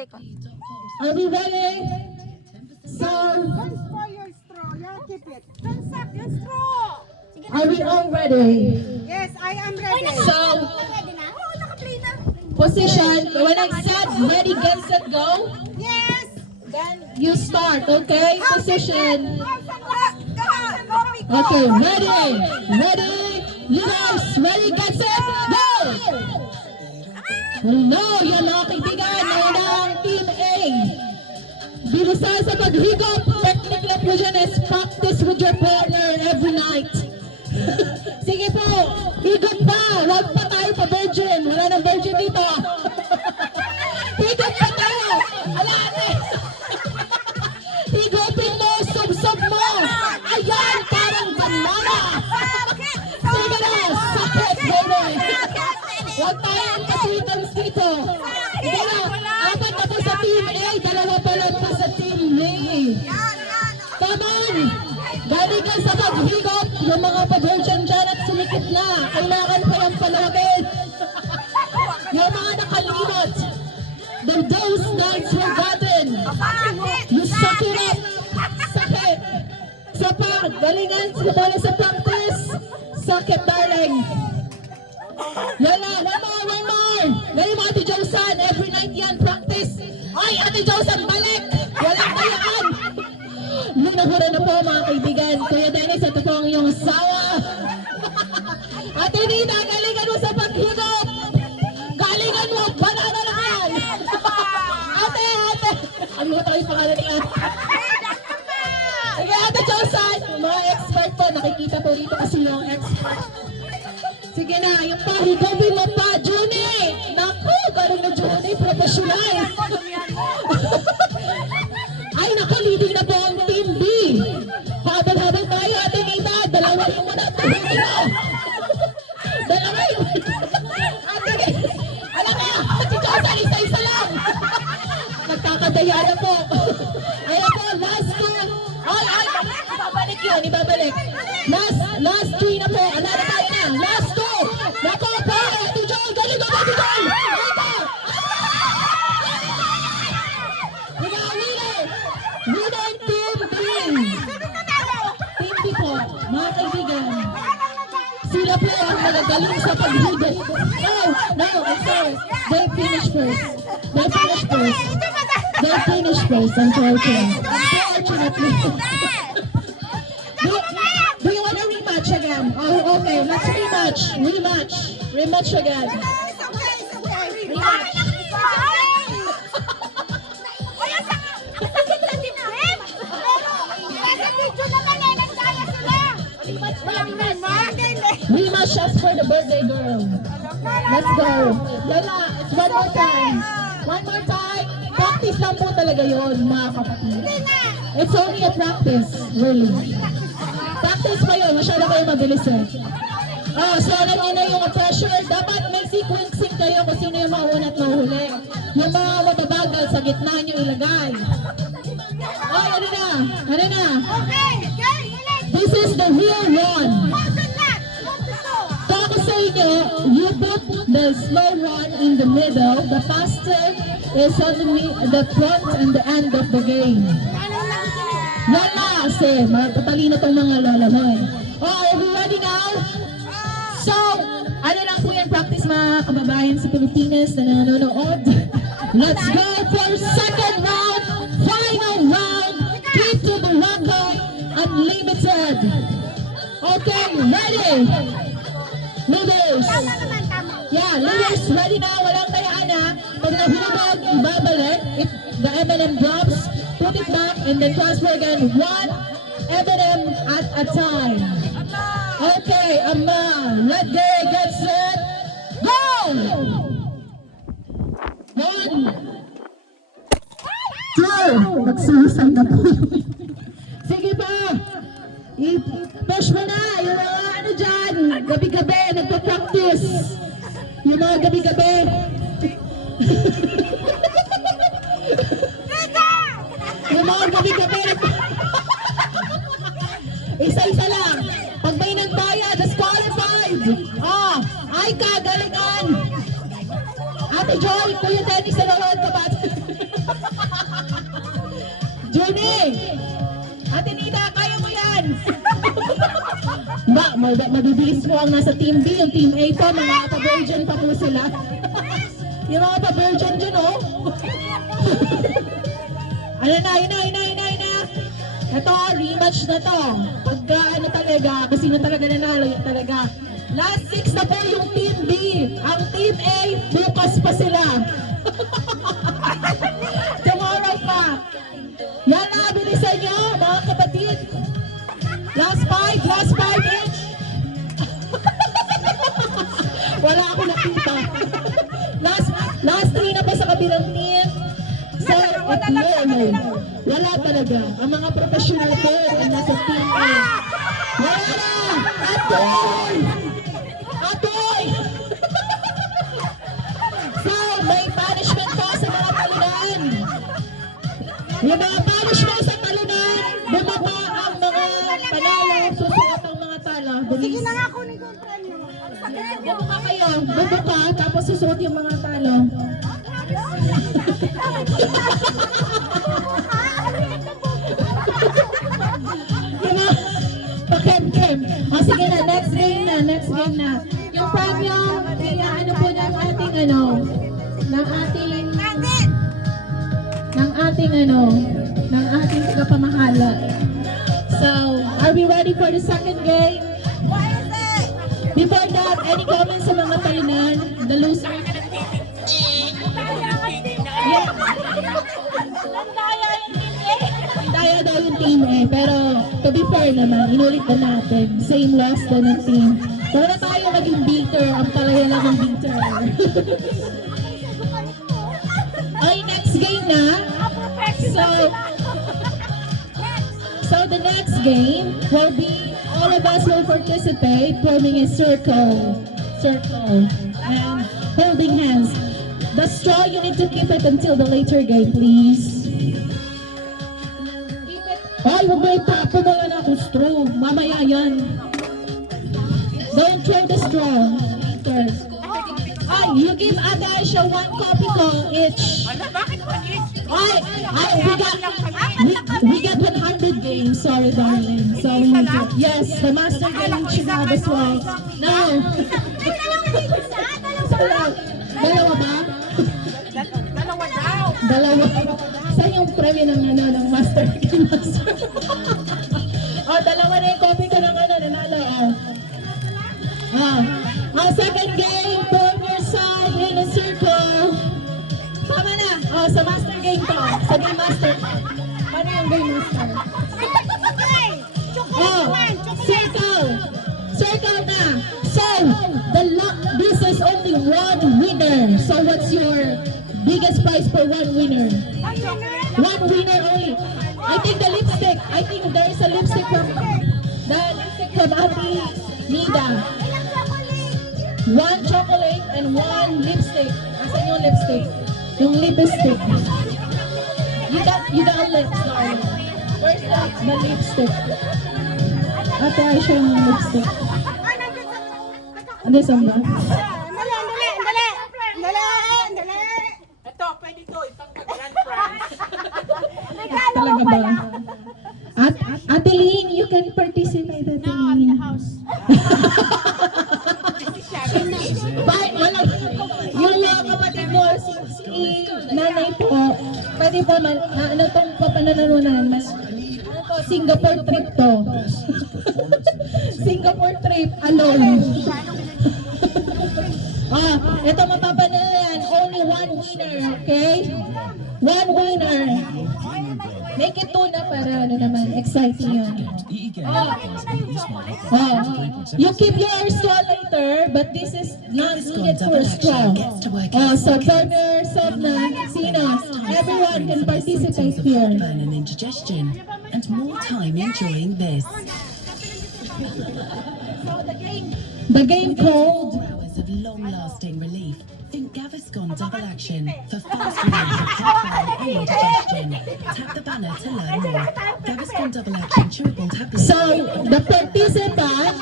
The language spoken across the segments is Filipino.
talikod. Are we ready? So, Don't straw your straw. Yeah, keep it. Don't suck your straw. are we all ready? Yes, I am ready. So, Ready na? Oo, naka-play na. position, when I said ready, get set, go, Yes. then you start, okay? Position. Go. Okay, ready, leaders, ready, get set, go! Hello, yan mga kaibigan, nauna ang Team A. Bilisan sa paghigop, technique na po dyan is practice with your partner every night. Sige po, higop pa, huwag pa tayo pa virgin, wala nang virgin dito. Higop pa tayo, alate. Higopin mo, sub-sub mo, ayan, parang banana. Sige na, sakit, baby. Huwag tayong kaswitans dito. Sige na, apat na po sa Team A, dalawa pa lang po sa Team B. Come on! Galing ka sa paghigop, yung mga pa-virgin dyan at sumikip na. Kailangan pa yung palawagin. Yung mga nakalimot, the days nights forgotten. You suck it up. Sakit. Sa pag, galingan sumali sa practice. Sakit, darling. Yan na, one more. Galing mo, Ate Josan. Every night yan, practice. Ay, Ate Josan, balik. Walang kayaan. Lunahura na po, mga kaibigan. Kuya Dennis, ito po ang iyong asawa. Ate Nina, galingan mo sa paghigop. Galingan mo, banana na yan. Ate. Alimutan ko yung pangalan ni Ate. Sige, Ate Josan. Mga expert po, nakikita po dito kasi yung expert. Sige na, yung pahigopin mo pa, Junie. Naku, galing na Junie, professional. Ay, naku, leading na po ang Team B. Habang-habang tayo, Ate Nita, dalawa yung muna at dalawa yung Ate Nita, alam ka, si Josan, isa-isa lang. Nagkakadaya na po. Ayan po, last two. Ay, ibabalik. Last three na po. Ano na tayo na? Last two. Naku po, Ate Joy, galing ako, Ate Joy. Winner Team B. Team B po, mga kaibigan. Sila po ang nagagaling sa paghigop. No, I'm sorry. They finished first. Unfortunately. Do you want a rematch again? Oh, okay, let's rematch again. Rematch just for the birthday girl. Let's go. Yala, it's one more time. Practice lang po talaga yun, mga kapatid. It's only a practice, really. Practice pa yun, masyado kayo mabilis eh. So alam niyo na yung pressure, dapat may sequencing kayo kung sino yung mauna at mahuli. Yung mga mababagal sa gitna nyo ilagay. Ano na? This is the real one. Ako sa inyo, you put the slow one in the middle, the faster is on the front and the end of the game. Yan na, kasi magpatalino tong mga lola mo eh. Are we ready now? So, ano lang po yan, practice mga kababayan sa Pilipinas na nanonood. Let's go for second round, final round, Keep to the Rocco Unlimited. Okay, ready? Leaders. Yeah, leaders, ready na, walang tayaan na. Pag nahulog, ibabalik. If the M&M drops, put it back and then transfer again. One M&M at a time. Okay, ready, get set, go! One, two, nagsusay na po. Sige pa, i-push mo na, yung mga ano dyan, gabi-gabi, nagpa-practice. Yung mga gabi-gabi. Yung mga gabi-gabi. Isa-isa lang. Pag may nagbayad, disqualified. Ay ka, galingan. Ate Joy, Kuya Dennis, nanonood ka ba? Tony! Ate Nida, kaya mo yan! Mabibilis mo ang nasa Team B, yung Team A po, mga pa-virgin pa po sila. Yung mga pa-virgin dyan, oh. Ano na, yun na. Ito, rematch na to. Pagka ano talaga, kasi na talaga nanalo, yun talaga. Last 6 na po yung Team B. Ang Team A, bukas pa sila. Tomorrow pa. Yan na, bilisan nyo, mga kapatid. Last 5 each. Wala ako nakita. Last 3 na pa sa kabilang team. So, wala talaga. Ang mga professional ko ay nasa team A. Wala na! Atoy! So, may punishment po sa mga talunan. Yung mga punishment sa talunan, bumaba ang mga panalo, susuot ang mga tala. Sige na nga, kunin ko yung premyo. Ang sakit sa buhok. Bubuka kayo, bubuka, tapos susuot yung mga talo. Pakem-kem. O sige na, next game na. Yung premyo, ano po ng ating tagapamahala. So, are we ready for the second game? Before that, any comments sa mga talunan? The loser? Daya daw yung team A, pero to be fair naman, inulit na natin. Same loss daw ng team. Para tayo maging beater, ang palaya lang ng beater. Okay, next game na. So the next game will be, all of us will participate, forming a circle, and holding hands. The straw, you need to keep it until the later game, please. Ay, huwag mo itapo mo na akong straw. Mamaya yan. Don't throw the straw. Later. Ay, you give Ate Aisha 1 copy ko each. Ay, we got 100 games. Sorry, darling. So we need to, yes, the master game should have as well. No. Dalawa ba? Dalawa. Saan yung premyo ng master game? Oh, dalawa na yung copy ko ng nanalo. Second game, form your side in a circle. Tama na. Sa master game to. Sa game master. Ano yung game master? Circle na. So, this is only one winner. So, what's your biggest prize for one winner? One winner only. I think the lipstick. I think there is a lipstick from Ate Nida. 1 chocolate and 1 lipstick. Asan yung lipstick? Yung lipstick. You got lips, darling. Where's the lipstick? Ate Aisha yung lipstick. Ano saan ba? Dali. Ito, pwede to. Itang grand prize. Talaga ba? Ate Lynn, you can participate. Ate Lynn. Yung mga kapatid mo, si nanay po, pwede po, ano itong papananalunan? Singapore trip to. Singapore trip, alone. Ito mapapanalan, only one winner, okay? One winner. Make it 2 na para naman, exciting yan. You keep your straw later, but this is not needed for a straw. So turn yourself na, sino? Everyone can participate here. Burn and indigestion, and more time enjoying this. The game called 4 hours of long-lasting relief. Think Gaviscon Double Action for fast relief of heartburn and indigestion. Tap the banner to learn more. Gaviscon Double Action chewable tablets. So, the participant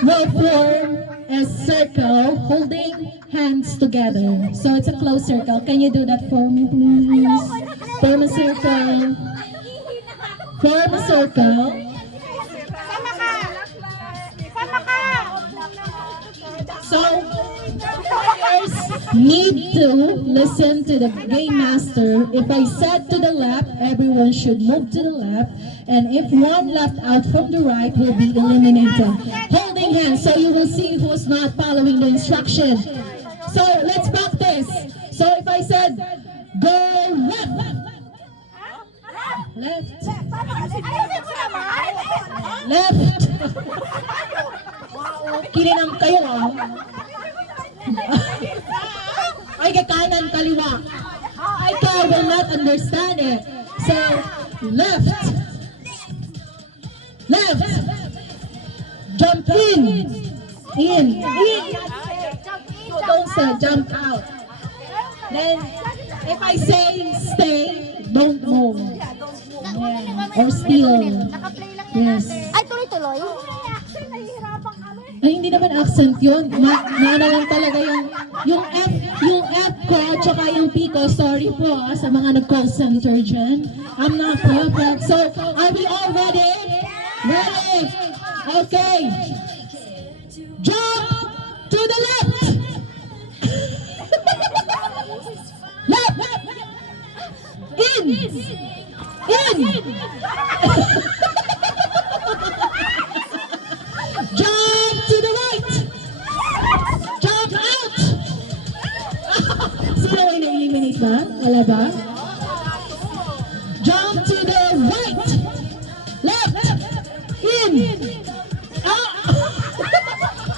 will form a circle holding hands together. So, it's a closed circle. Can you do that for me, please? Form a circle. Form a circle. Sama ka! Sama ka! So, players need to listen to the game master. If I said to the left, everyone should move to the left. And if one left out from the right, will be eliminated. Holding hands, so you will see who's not following the instruction. So, let's practice. So, if I said, go left. Left. Ayusin mo naman! Left. Kilinam kayo ah. Ay, kanan, kaliwa. Ikaw will not understand it. So, left. Left. Jump in. In. So don't say jump out. Then, if I say stay, don't move. Yeah. Or still. Naka-play lang Yes. Ay, tuloy-tuloy. Nahihirapan kami. Ay, hindi naman accent yun. Maana lang talaga yung F ko, tsaka yung P ko. Sorry po sa mga nag-call center dyan. I'm not perfect. So, are we all ready? Ready? Okay. Jump to the left. Left. In. In. Jump to the right. Jump out. Sino ay na-eliminate ba? Wala ba? Jump to the right. Left. In. Ah!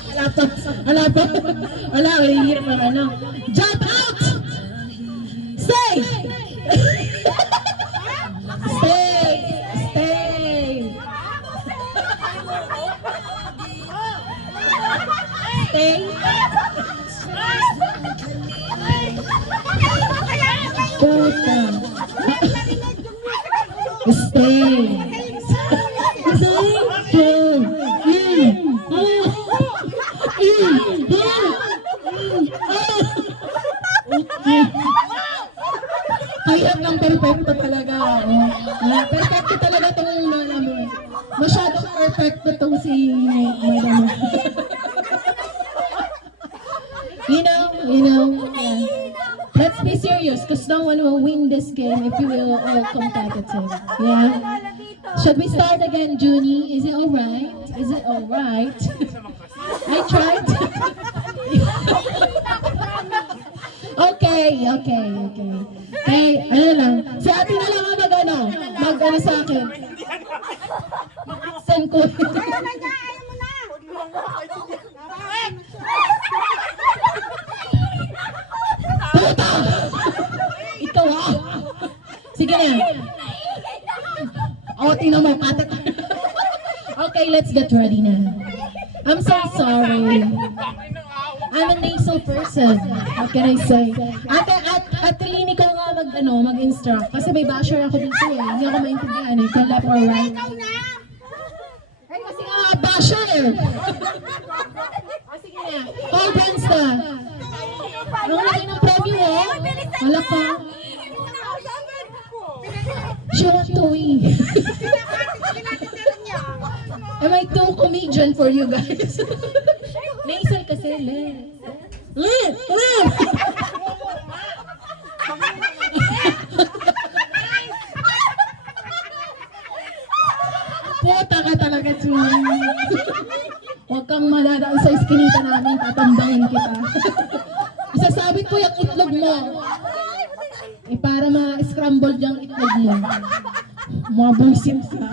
Wala pa. Wala pa. Wala. Hirap naman. No? Jump out. Stay. Stay. Stay. Stay. Puta. Stay. Stay. In. Kaya ng perfecto talaga. Perfecto talaga itong mo. Masyadong perfecto itong si Madam. You know, yeah. Let's be serious because no one will win this game if you will all competitive. Yeah. Should we start again, Junie? Is it alright? Is it alright? I tried. Okay. Okay, ano lang. Si ate na lang ang mag-ano sa akin. Send ko. Ayaw na niya! Ayaw mo na! Puta! Ikaw ah! Sige na. O, tingnan mo, katat. Okay, let's get ready na. I'm so sorry. I'm a nasal person. What can I say? Ate Lini ko nga mag-instruct. Kasi may basher ako dito eh. Hindi ako maintindihan eh. Kung left or right. Ikaw na! Ay, kasi nga basher eh. O, sige na. All friends na. Ang laki ng premyo oh. Wala ka. She want to win. Am I too comedian for you guys? Nasal kasi, Lit! Puta ka talaga, Chuni. Huwag kang madadaan sa iskinita namin, tatandangin kita. Isasabit ko yung itlog mo. Para ma-scramble yung itlog mo. Mga buisit ka.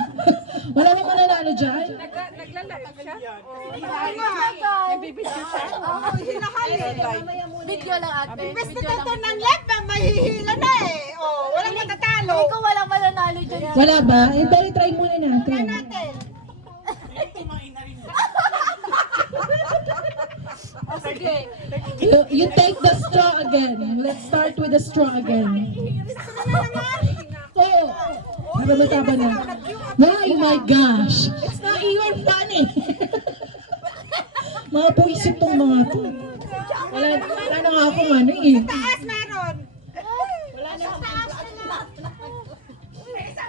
Wala bang mananalo dyan? Naglalag siya? Nagbibidyo siya? Oo, hinahali. Video lang ate. Imbes na ito ng left, mahihila na eh. Oh, walang matatalo. Ikaw walang mananalo dyan. Wala ba? Eh, pero try muna natin. Natin. Sige. You take the straw again. Let's start with the straw again. Oh, nababata na. Oh my gosh. It's not even funny. Mga puisit tong mga to. Wala na nga akong ano eh. Taas meron.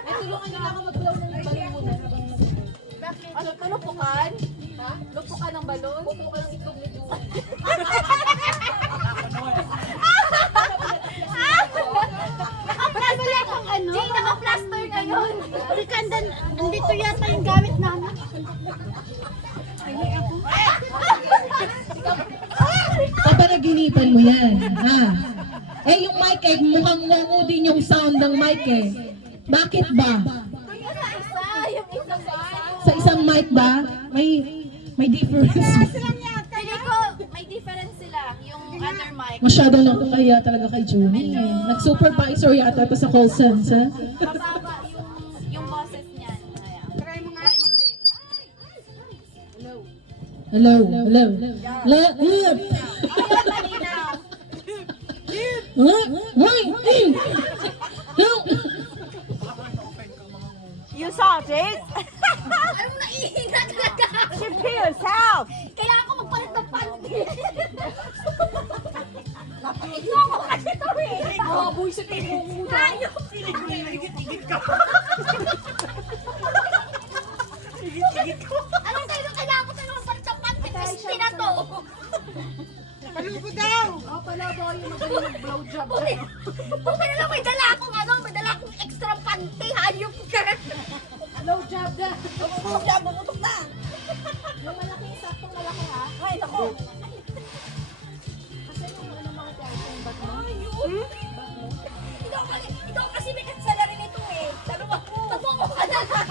Ay, tulungan niyo na ako mag-blow ng ka ng balon? Kukuha ka ng itlog ni Julie. Nakaplastar akong ano. Jay, naka-plaster ngayon. Rikandan, andito yata yung gamit namin. Papanaginipan mo yan, ha? Eh, yung mic eh, mukhang ngungu din yung sound ng mic eh. Bakit ba? Yung isa, yung isa ba? Sa isang mic ba? May difference. Pili ko, may difference sila. Yung other mic. Masyado nakakaya talaga kay Junie. Nag-supervisor yata ito sa call center. Mababa yung boses niyan. Ayan. Try mo nga. Hello, hello. Ayun, malinaw. You saw this? Anong naihinga talaga? Shift to yourself. Kailangan ko magpalit ng panty. Ikaw ako kasi ito eh. Baboy sa tinungo na. Ayok. Anong tayo nung kailangan ko tayo magpalit ng panty? Crispy na to. Palubo daw. Oh, pala ba yung magaling mag-blowjob? Buti na lang may dala akong ano, may dala akong extra panty. Hayop ka. Blowjob na. Blowjob, bumutok na. Yung malaki, saktong malaki ha. Ay, naku. Kasi yung ano mga tiyan, yung bag mo. Ikaw kasi may salary nito eh. Sabi mo, tatungo ka na lang.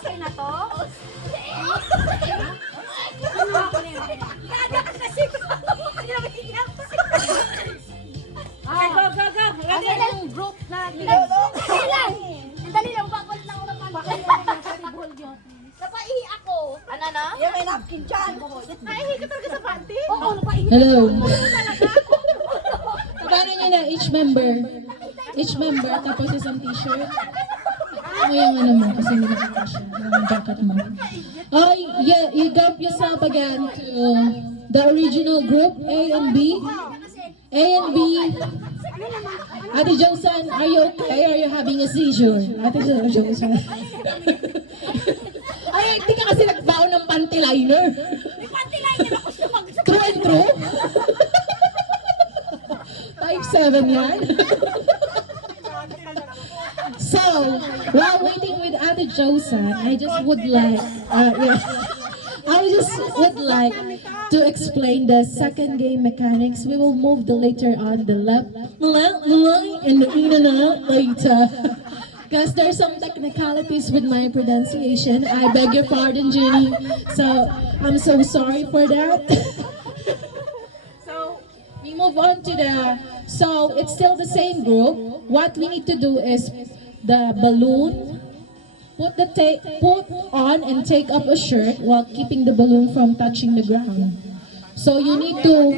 Okay na to? Gaga ka kasi. Kaya magiging Go, go, go. Kasi lang yung group natin. Dali lang. Dali lang, bakit lang ako naman. Napaihi ako. Ano na? Yung may napkin dyan. Napaihi ka talaga sa panty? Oo, napaihi. Hello. Paano nyo na each member? Each member, tapos isang t-shirt. Ano yung ano mo? Kasi hindi nakakasya. Yung jacket mo. Oh, yeah, you group yourself again to the original group, A and B. A and B. Ate Josan, are you okay? Are you having a seizure? Ate Josan. Ay, hindi ka kasi nagbaon ng panty liner. May panty liner ako sa True and true? 5'7" yan. So, while waiting with Ate Josan, I just would like, to explain the second game mechanics. We will move the later on the left, and the later. Because there's some technicalities with my pronunciation. I beg your pardon, Jenny. So, I'm so sorry for that. So, we move on to so it's still the same group. What we need to do is the balloon, put on and take up a shirt while keeping the balloon from touching the ground. So you need to